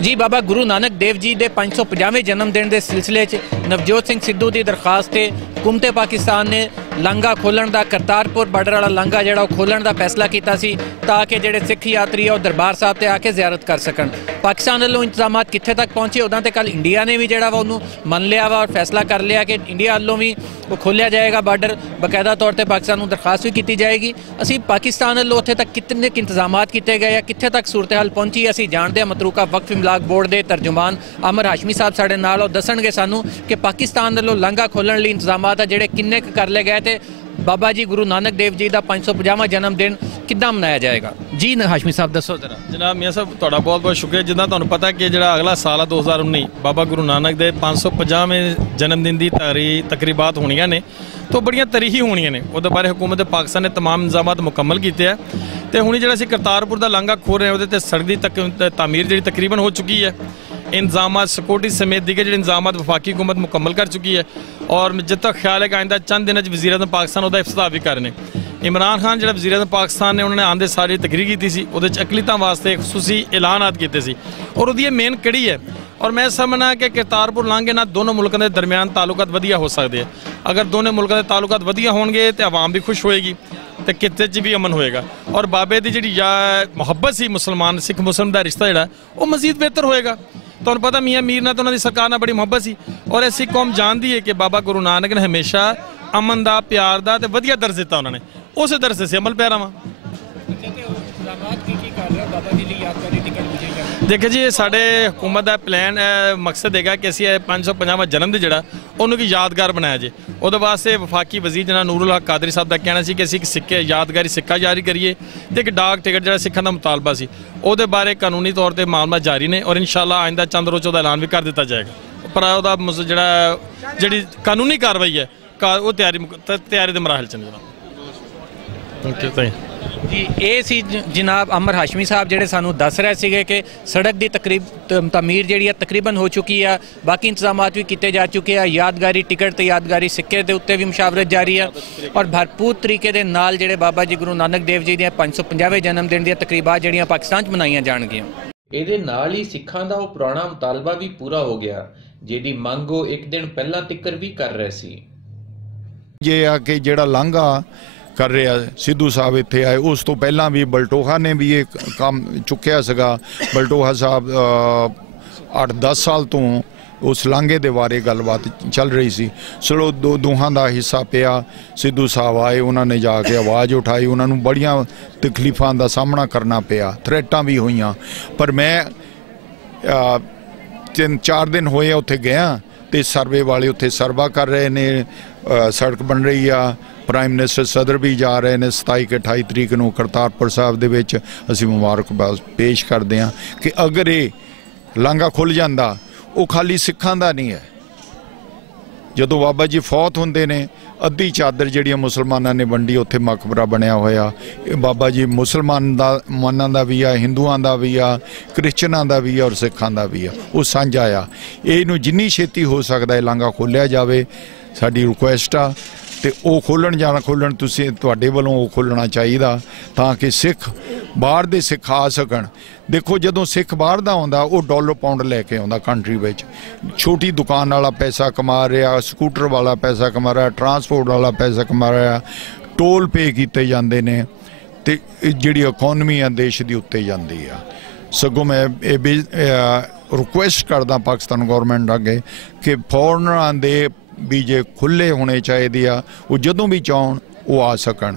जी बाबा गुरु नानक देव जी के 550वें जन्मदिन के सिलसिले नवजोत सिंह सिद्धू की दरखास्त से हुकूमत पाकिस्तान ने लांघा खोलण का करतारपुर बार्डर वाला लांघा जो खोलण का फैसला किया ताकि जोड़े सिख यात्री है दरबार साहब से आके जियारत कर सकन। पाकिस्तान वालों इंतजाम कित्थे तक पहुँचे उदा तो कल इंडिया ने भी जोड़ा वा उन्होंने मन लिया वा और फैसला कर लिया कि इंडिया वालों भी वो खोलिया जाएगा बार्डर, बाकायदा तौर पर पाकिस्तान को दरखास्त भी की जाएगी। असी पाकिस्तान वालों उत्थे तक कितने इंतजाम किए गए या कित्थे तक सूरत हाल पहुँची असी जानते हैं। मतरूका वक्फ इमलाक बोर्ड के तर्जुमान अमर हाशमी साहब साडे नाल और दसणगे सानू कि पाकिस्तान वालों लांघा खोलण लई इंतजाम आ जिहड़े किन्ने कर ले गए थे। बाबा जी गुरु नानक देव जी का 550वां जन्मदिन किद्दां मनाया जाएगा जी? हाशमी साहब दसो जरा। जनाब मियाँ साहब तुहाडा बहुत बहुत शुक्रिया। जिद्दां तुहानूं पता कि जिहड़ा अगला साल 2019 बाबा गुरु नानक दे 550वें जन्मदिन की तकरीबात होणियां ने तो बड़ियां तरीही होणियां ने। उहदे बारे हुकूमत पाकिस्तान ने तमाम इंतजाम मुकम्मल कीते हैं तो हुण जिहड़ा असीं करतारपुर का लांघा खोल रहे हैं उहदे ते सड़क की तामीर जिहड़ी तकरीबन हो चुकी है। इंतजाम सिक्योरिटी समेत दीगर जो इंतजाम वफाकी हुकूमत मुकम्मल कर चुकी है और जित तक ख्याल है कि आइंदा चंद दिन वज़ीर आज़म पाकिस्तान उसका इफ्तिताह भी करने। इमरान खान जो वज़ीर आज़म पाकिस्तान ने उन्होंने आंदे सारी तकरीर की सी अकलीतां वास्ते खसूसी ऐलानात किए सी और उसकी मेन कड़ी है। और मैं समझना कि करतारपुर लांघे ना दोनों मुल्कों के दरमियान ताल्लुकात वधिया हो सकते हैं। अगर दोनों मुल्कों के ताल्लुकात वधिया होंगे तो आवाम भी खुश होएगी तो किते च भी अमन होएगा और बाबे की जी मुहब्बत सी मुसलमान सिख मुस्लिम का रिश्ता जोड़ा वो मजीद बेहतर होएगा। तो पता मियाँ मीर ना तो उन्होंने सरकार ना बड़ी मुहब्बत सी और ऐसी कौम जानती है कि बाबा गुरु नानक ने हमेशा अमन का प्यार का वधिया दर्ज दिता। उन्होंने उस दर्ज से अमल पैरा वा। देखिए जी साढ़े हुकूमत का प्लान मकसद है कि असी 550वां जन्मदिन जोड़ा उन्होंने यादगार बनाया जे। वो वास्ते वफाकी वजीर जना नूरुल हक कादरी साहब का कहना सी कि असी सिक्के यादगारी सिक्का जारी करिए तो एक डाक टिकट जो सिखा का मुतालबा सी वो बारे कानूनी तौर पर मामला जारी ने और इंशाअल्लाह आइंदा चंद रोज़ उसका ऐलान भी कर दिता जाएगा। पर वह जी कानूनी कार्रवाई है वो तैयारी के मराहल चल जी। ये सी जनाब अमर हाशमी साहब जेडे सानू दस रहे थे कि सड़क की तमीर जी तकरीबन हो चुकी है, बाकी इंतजाम भी किए जा चुके हैं। यादगारी टिकट तो यादगारी सिक्के के उत्ते भी मुशावरत जारी है और भरपूर तरीके दे नाल जेडे बाबा जी गुरु नानक देव जी दी 550वें जन्मदिन दी तकरीबात जड़ियां पाकिस्तान च मनाईयां जाणगियां। ਇਹਦੇ ਨਾਲ ਹੀ ਸਿੱਖਾਂ ਦਾ ਉਹ ਪੁਰਾਣਾ ਮੁਤਾਲਬਾ ਵੀ ਪੂਰਾ ਹੋ ਗਿਆ ਜਿਹਦੀ ਮੰਗ ਉਹ ਇੱਕ ਦਿਨ ਪਹਿਲਾਂ ਤਿੱਕਰ ਵੀ ਕਰ ਰਹੇ ਸੀ। ਜੇ ਆ ਕਿ ਜਿਹੜਾ ਲਾਂਘਾ कर रहा सिद्धू साहब इत्थे आए उस तो पहला भी बलटोहा ने भी ये काम चुक्या सगा। बलटोहा साहब 8-10 साल तो उस लांघे दे बारे गलबात चल रही सी। चलो दोहां दा हिस्सा पिया। सिद्धू साहब आए उन्होंने जाके आवाज़ उठाई, उन्होंने बड़ियां तकलीफां दा सामना करना पिया, थ्रेटां भी हुईयां। पर मैं 3-4 दिन होए उत्थे गया तो सर्वे वाले उत्थे सर्वा कर रहे ने, सड़क बन रही आ। प्राइम मिनिस्टर सदर भी जा रहे हैं 27 के 28 तरीक को करतारपुर साहब दे विच असीं मुबारकबाद पेश करते हैं कि अगर ये लांघा खुल जाता वो खाली सिखां दा नहीं है। जदों बाबा जी फौत होंदे ने अद्धी चादर जिहड़ी मुसलमानां ने वंडी उत्थे मकबरा बनया होया। बाबा जी मुसलमानां दा भी आ, हिंदुआं दा भी आ, क्रिश्चनां दा भी आ और सिखां दा भी आ, वो सांझा आ। इहनूं जिन्नी छेती हो सकदा है लांघा खोलिया जावे साडी रिक्वेस्ट आ तो वो खोलन या ना खोलन तुहाडे वालों वो खोलना चाहिए ताकि सिख बाहर दे सिख आ सकन। देखो जदों सिख बाहर दा आउंदा वो डॉलर पाउंड लैके आउंदा कंट्री विच। छोटी दुकान वाला पैसा कमा रहा, स्कूटर वाला पैसा कमा रहा, ट्रांसपोर्ट वाला पैसा कमा रहा, टोल पे कीते जांदे ने ते जिहड़ी इकोनॉमी है देश दी उत्ते जांदी आ। सगों मैं रिक्वेस्ट करदा पाकिस्तान गौरमेंट अगे कि फॉरनरां दे भी जे खुले होने चाहिए आ, वो जदों भी चाहन वो आ सकन।